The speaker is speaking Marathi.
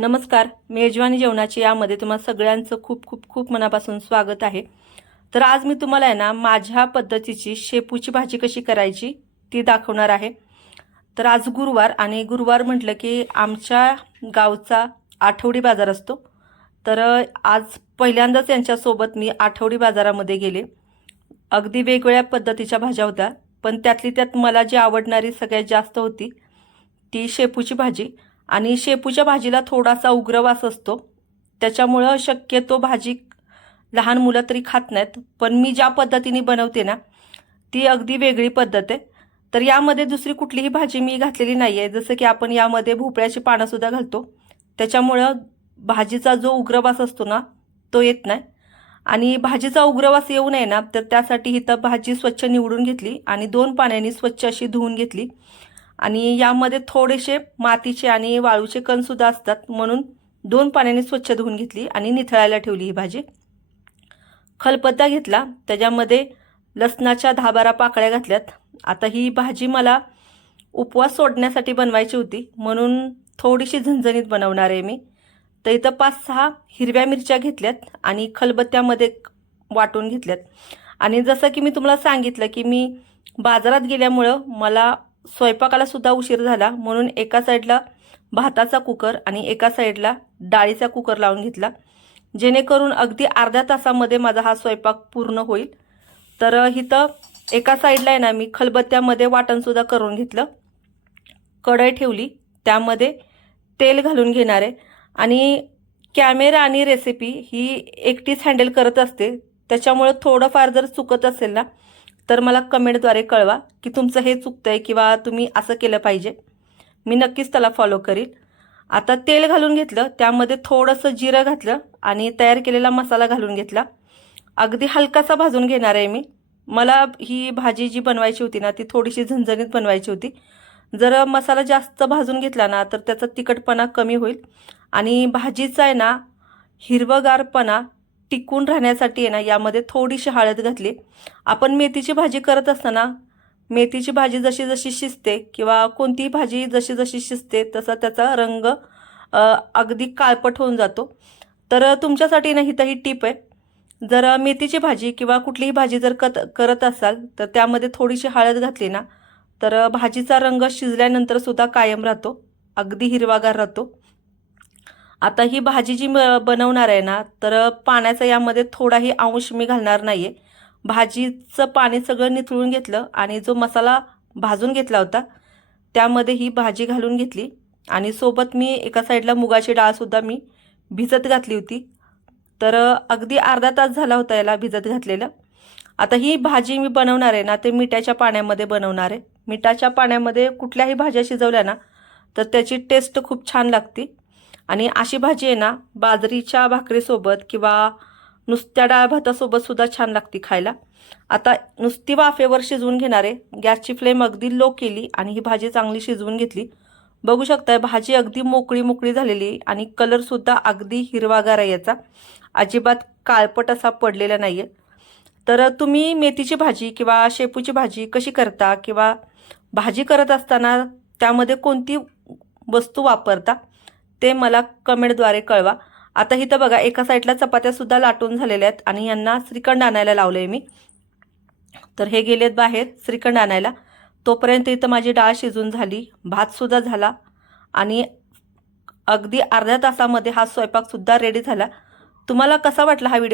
नमस्कार मेजवानी जेवणाची यामध्ये तुम्हाला सगळ्यांचं खूप खूप खूप मनापासून स्वागत आहे. तर आज मी तुम्हाला आहे ना माझ्या पद्धतीची शेपूची भाजी कशी करायची ती दाखवणार आहे. तर आज गुरुवार आणि गुरुवार म्हटलं की आमच्या गावचा आठवडी बाजार असतो. तर आज पहिल्यांदाच यांच्यासोबत मी आठवडी बाजारामध्ये गेले. अगदी वेगवेगळ्या पद्धतीच्या भाज्या होत्या पण त्यातली त्यात मला जी आवडणारी सगळ्यात जास्त होती ती शेपूची भाजी. आणि शेपूच्या भाजीला थोडासा उग्रवास असतो. त्याच्यामुळं शक्यतो भाजी लहान मुलं तरी खात नाहीत. पण मी ज्या पद्धतीने बनवते ना ती अगदी वेगळी पद्धत आहे. तर यामध्ये दुसरी कुठलीही भाजी मी घातलेली नाही आहे जसं की आपण यामध्ये भोपळ्याची पानंसुद्धा घालतो. त्याच्यामुळं भाजीचा जो उग्रवास असतो ना तो येत नाही. आणि भाजीचा उग्रवास येऊ नये ना तर त्यासाठी इथं भाजी स्वच्छ निवडून घेतली आणि दोन पाण्याने स्वच्छ अशी धुवून घेतली. आणि यामध्ये थोडेसे मातीचे आणि वाळूचे कणसुद्धा असतात. म्हणून दोन पाण्याने स्वच्छ धुवून घेतली आणि निथळायला ठेवली ही भाजी. खलपत्ता घेतला. त्याच्यामध्ये लसणाच्या दहा बारा पाकळ्या घातल्यात. आता ही भाजी मला उपवास सोडण्यासाठी बनवायची होती. म्हणून थोडीशी झणझणीत बनवणार आहे मी. तर इथं पाच सहा हिरव्या मिरच्या घेतल्यात आणि खलबत्त्यामध्ये वाटून घेतल्यात. आणि जसं की मी तुम्हाला सांगितलं की मी बाजारात गेल्यामुळं मला स्वयंपाकाला सुद्धा उशीर झाला. म्हणून एका साईडला भाताचा कुकर आणि एका साईडला डाळीचा कुकर लावून घेतला. जेणेकरून अगदी अर्ध्या तासामध्ये माझा हा स्वयंपाक पूर्ण होईल. तर इथं एका साईडला आहे ना मी खलबत्त्यामध्ये वाटणसुद्धा करून घेतलं. कढई ठेवली. त्यामध्ये तेल घालून घेणार आहे. आणि कॅमेरा आणि रेसिपी ही एकटीच हँडल करत असते. त्याच्यामुळं थोडंफार जर चुकत असेल ना तर मला कमेंटद्वारे कळवा की तुमचं हे चुकतं आहे किंवा तुम्ही असं केलं पाहिजे. मी नक्कीच त्याला फॉलो करील. आता तेल घालून घेतलं त्यामध्ये थोडंसं जिरं घातलं आणि तयार केलेला मसाला घालून घेतला. अगदी हलकासा भाजून घेणार आहे मी. मला ही भाजी जी बनवायची होती ना ती थोडीशी झणझणीत बनवायची होती. जर मसाला जास्त भाजून घेतला ना तर त्याचा तिखटपणा कमी होईल. आणि भाजीचा आहे ना हिरवगारपणा टिकून राहण्यासाठी आहे ना यामध्ये थोडीशी हळद घातली. आपण मेथीची भाजी करत असताना मेथीची भाजी जशी जशी शिजते किंवा कोणतीही भाजी जशी जशी शिजते तसा त्याचा रंग अगदी काळपट होऊन जातो. तर तुमच्यासाठी ना इथं ही टीप आहे. जर मेथीची भाजी किंवा कुठलीही भाजी जर कत करत असाल तर त्यामध्ये थोडीशी हळद घातली ना तर भाजीचा रंग शिजल्यानंतर सुद्धा कायम राहतो. अगदी हिरवागार राहतो. आता ही भाजी जी म- बनवणार आहे ना तर पाण्याचा यामध्ये थोडाही अंश मी घालणार नाही आहे भाजीचं पाणी सगळं निथळून घेतलं आणि जो मसाला भाजून घेतला होता त्यामध्ये ही भाजी घालून घेतली. आणि सोबत मी एका साईडला मुगाची डाळसुद्धा मी भिजत घातली होती. तर अगदी अर्धा तास झाला होता याला भिजत घातलेलं. आता ही भाजी मी बनवणार आहे ना ते मिठाच्या पाण्यामध्ये बनवणार आहे. मिठाच्या पाण्यामध्ये कुठल्याही भाज्या शिजवल्या ना तर त्याची टेस्ट खूप छान लागते. आणि अशी भाजी आहे ना बाजरीच्या भाकरीसोबत किंवा नुसत्या डाळ भातासोबत सुद्धा छान लागते खायला. आता नुसती वाफेवर शिजवून घेणार आहे. गॅसची फ्लेम अगदी लो केली आणि ही भाजी चांगली शिजवून घेतली. बघू शकताय भाजी अगदी मोकळी मोकळी झालेली आणि कलरसुद्धा अगदी हिरवागार आहे याचा. अजिबात काळपट असा पडलेला नाही आहे तर तुम्ही मेथीची भाजी किंवा शेपूची भाजी कशी करता किंवा भाजी करत असताना त्यामध्ये कोणती वस्तू वापरता? ते मला कमेंटद्वारे कळवा. आता इथं बघा एका साईडला चपात्यासुद्धा लाटून झालेल्या आहेत आणि यांना श्रीखंड आणायला लावलं आहे मी. तर हे गेलेत बाहेर श्रीखंड आणायला. तोपर्यंत इथं माझी डाळ शिजून झाली भातसुद्धा झाला आणि अगदी अर्ध्या तासामध्ये हा स्वयंपाकसुद्धा रेडी झाला. तुम्हाला कसा वाटला हा व्हिडिओ